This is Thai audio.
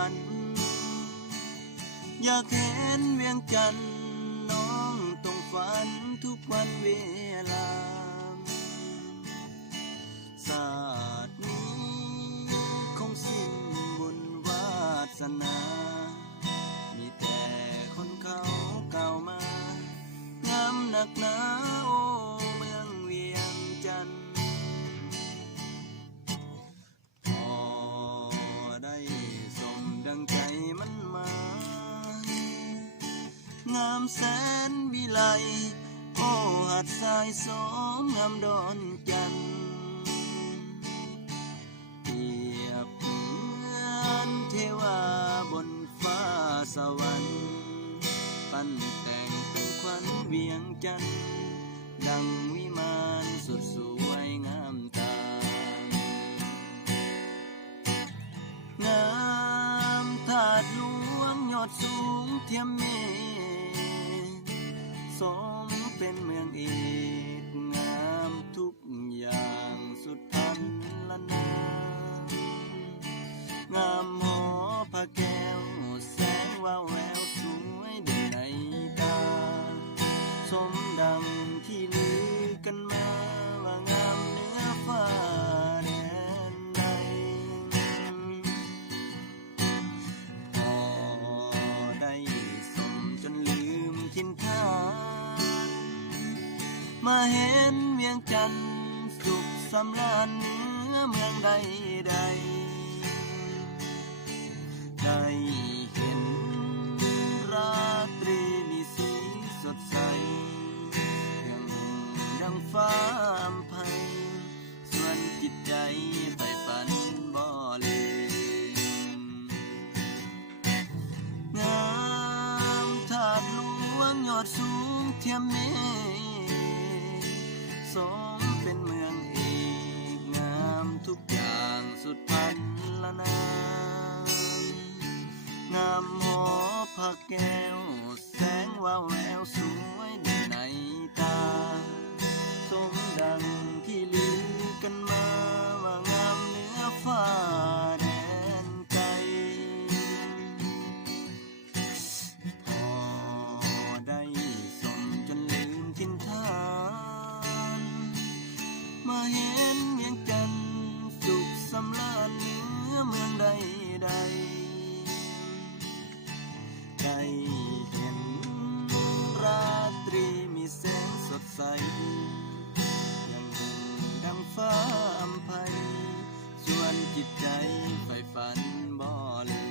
ฝันอยากเห็นเวียงจันทน์น้องต้องฝันทุกวันเวลาศาสตร์นี้คงสิ้นบุญวาสนามีแต่คนเขาเก่ามางามหนักหนาโอ้เมืองเวียงจันทน์พอได้สมดังใจมันมางามแสนวิไลโอ้หัดสายสมงามดอนจันทน์เปรียบเหมือนเทวาบนฟ้าสวรรค์ปั้นแต่งเป็นขวัญเวียงจันทน์ดังวิมานสุดสวยงามตางามธาตุหลวงยอดสูงเทียมเมฆสมเป็นเมืองเอกงามทุกอย่างสุดพันละนางามหอพระแก้วแสงวาวแววสวยเด่นในตาสมดังที่ลือกันมาว่างามเหนือฟ้าแดนใดพอได้สมจนลืมทินทานมาเห็นเวียงจันทน์สุขสำราญเหนือเมืองใดใดได้เห็นราตรีมีสีสดใสยังดังฟ้าอำไพส่วนจิตใจใฝ่ฝันบ่ลืมงามธาตุหลวงยอดสูงเทียมเมฆสมเป็นเมืองเอกงามทุกอย่างสุดพันละนางามหอพระแก้วแสงวาวแววสวยเด่นในตาสมดังที่ลือกันมาว่างามเหนือฟ้าแดนไกลพอได้สมจนลืมทินทานมาเห็นเวียงจันทน์สุขสำราญเหนือเมืองใดใดได้เห็นราตรีมีแสงสดใสยังดังฟ้าอำไพส่วนจิตใจใฝ่ฝันบ่ลืม